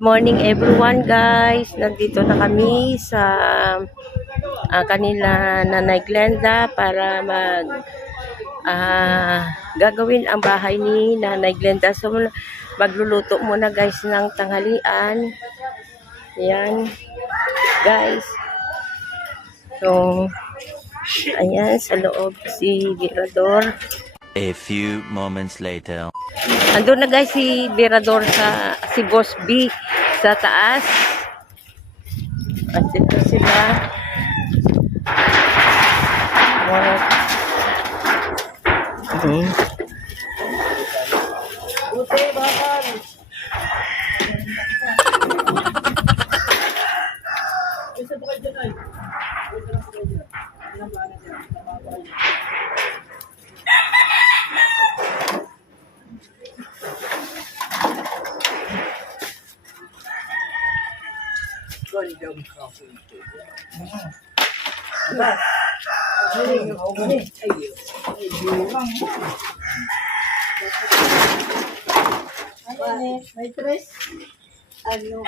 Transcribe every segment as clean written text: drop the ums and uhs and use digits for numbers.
Morning everyone guys. Nandito na kami sa kanila Nanay Glenda para gagawin ang bahay ni Nanay Glenda. So magluluto muna guys ng tanghalian. Ayan guys. So ayan sa loob si Virador. A few moments later. Andun na guys si Virador si Boss B sa taas. At dito sila. May tres. Ano?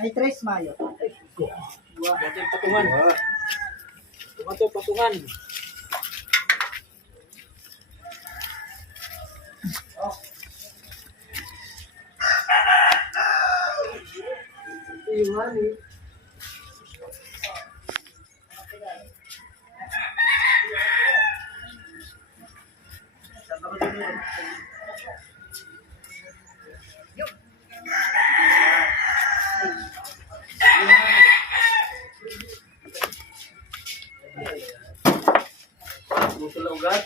May tres mayo. Patungan. Patungan. Ugat.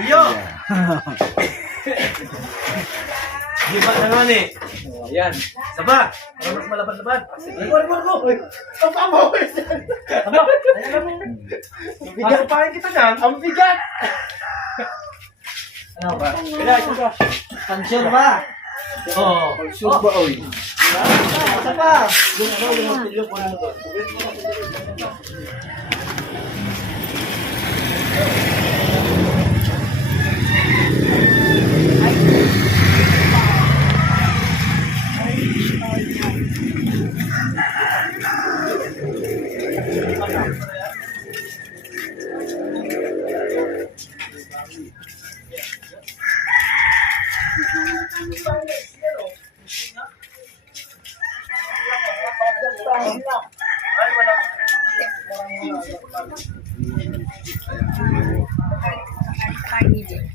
Iyo! Di ba naman eh? Ayan. Saba! Para mas malaban-laban. Sige. Go! Ang pamo! Saba! Masupahin kita dyan. Ang bigat! Ano ba? Kaya ito ba? Pansyon ba? Oo. Pansyon ba, oy? Isa pa!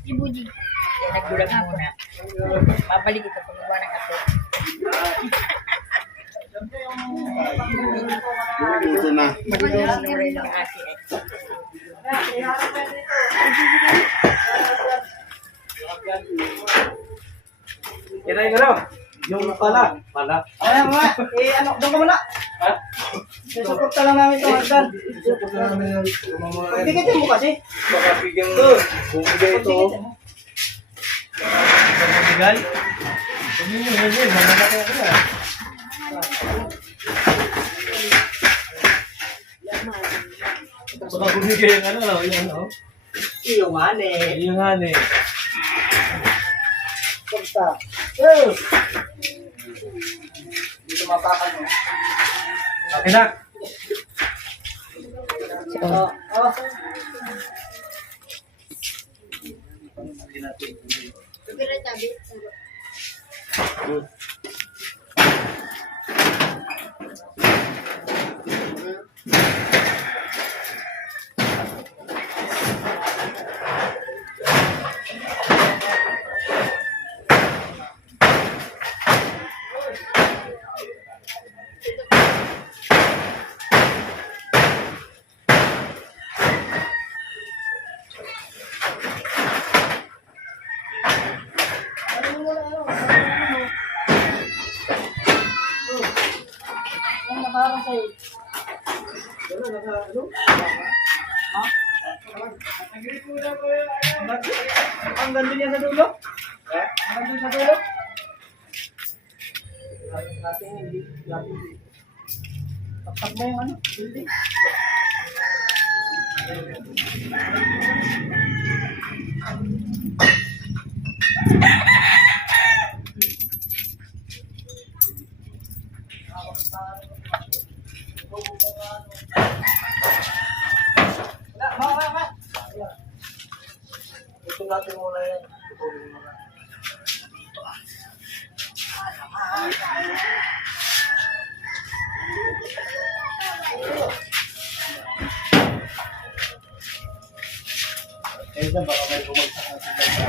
Ibuji. Ya, nagdulag muna. Babalik ito pag iwan ng ato. Ito na. Sinuray ng ate eh. Kirain ka raw. Yung pala. Ayan nga. Ano, doon ka muna. Ha? Susuporta lang namin ito, Hagdan. Pigitin mo kasi. Baka bigyan mo. Bumigay ito. Bumigay? Bumigay. Mananakay ako na. Baka bumigay yung ano. Iyo nga ne. Yung nga eh. Punta. Dito mapakan mo. Akin na. Oh. Parang sa'yo. Ang ganda niya sa dulo? Ang ganda sa dulo? Taktak mo yung ano? Building. muna yan. Putulin mo na. Eh, baka may bumagsak na sila.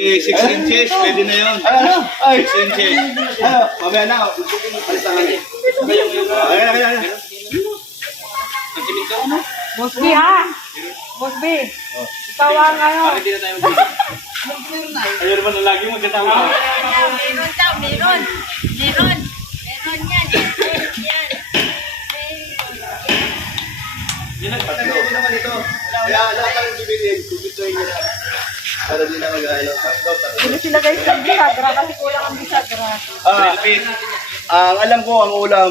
Eh, 6 inches, pwede na yun. Ano? Ay! 6 inches. Ano? Mamaya na. Palitan lang eh. Ayan. Ang simento, ano? Mosby ha? Mosby. Ikaw ang ano. Bakit di na tayo mag-video? Ayun naman na lagi mo kasama. Meron daw, meron. Meron. Meron yan. Yan. Yan ang Pagkakita ko naman ito. Kaya lahat ang bibilin. Kumpitoy nila. Para di na mag-ano. Hindi sila guys ng bisagra kasi kulang ang bisagra. Ang alam ko, ang ulam,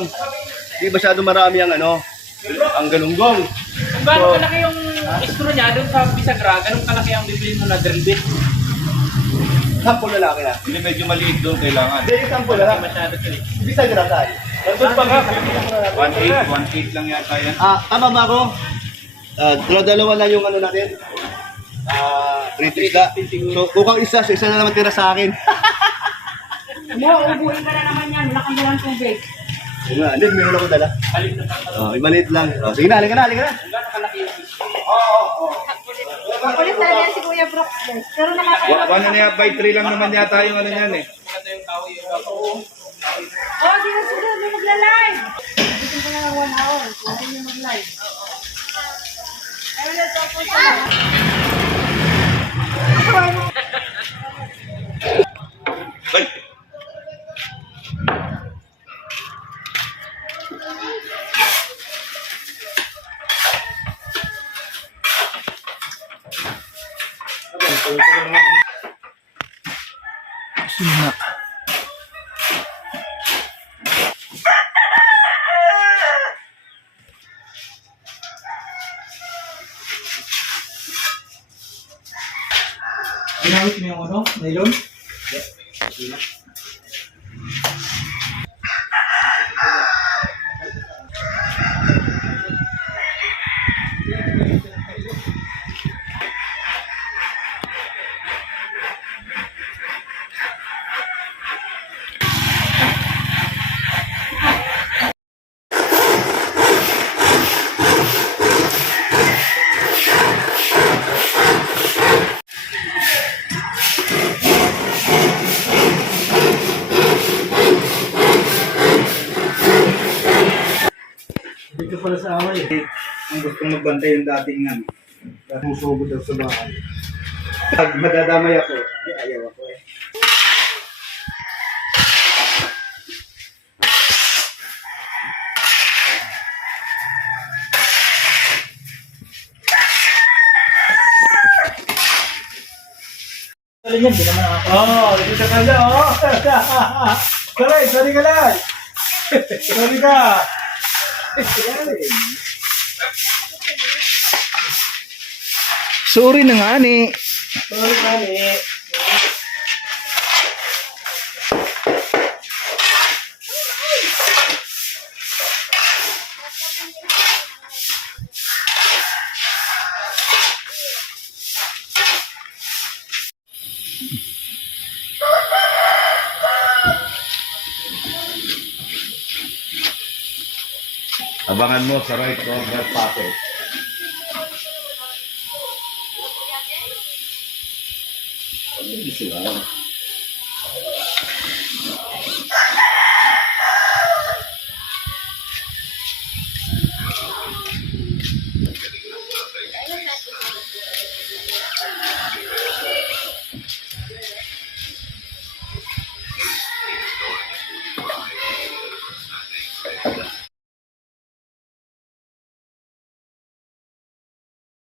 di masyado marami ang ano, ang galunggong. Kung gaano kalaki yung istro niya doon sa bisagra, ganun kalaki ang bibilin mo na drill bit. Sample na lang kaya. Hindi, medyo maliit doon kailangan. Hindi, yung sample na lang. Masyado ito eh. Bisa grasay. Nandun pa nga. 1.8 lang yata yan. Tama ba ako? Dalawa lang yung ano natin. Isda. So, kung isa, so isa na naman tira sa akin. Ubuhin ka na naman yan. Wala kang dalang tubig. Yun nga, hindi, meron ako dala. Alin na pa. Maliit lang. Sige na, halika na. Kung gaano kalaki yung istro. Ulit na yan si Kuya Brooks guys. Pero nakakalimutan. 1.5 by 3 lang naman yata yung ano yan eh. Maganda yung tao yung Oh, sino sunod na magla-live? Dito ko na lang 1 hour. Kaya nyo mag-live. Ayun na ito po sa Ay! Sina. Ginamit mo yung ano? Nylon? Dito pala sa away. Ang gustong magbantay yung dating ano. Susugod daw sa bahay. Pag madadamay ako, di ayaw ako eh. Alin yan, di naman ako. Oo, dito sa kanya, oh. Kalay, sorry ka lang. Sorry ka. Sorry na nga ni. Sorry ka, eh. Abangan mo sa right corner pocket.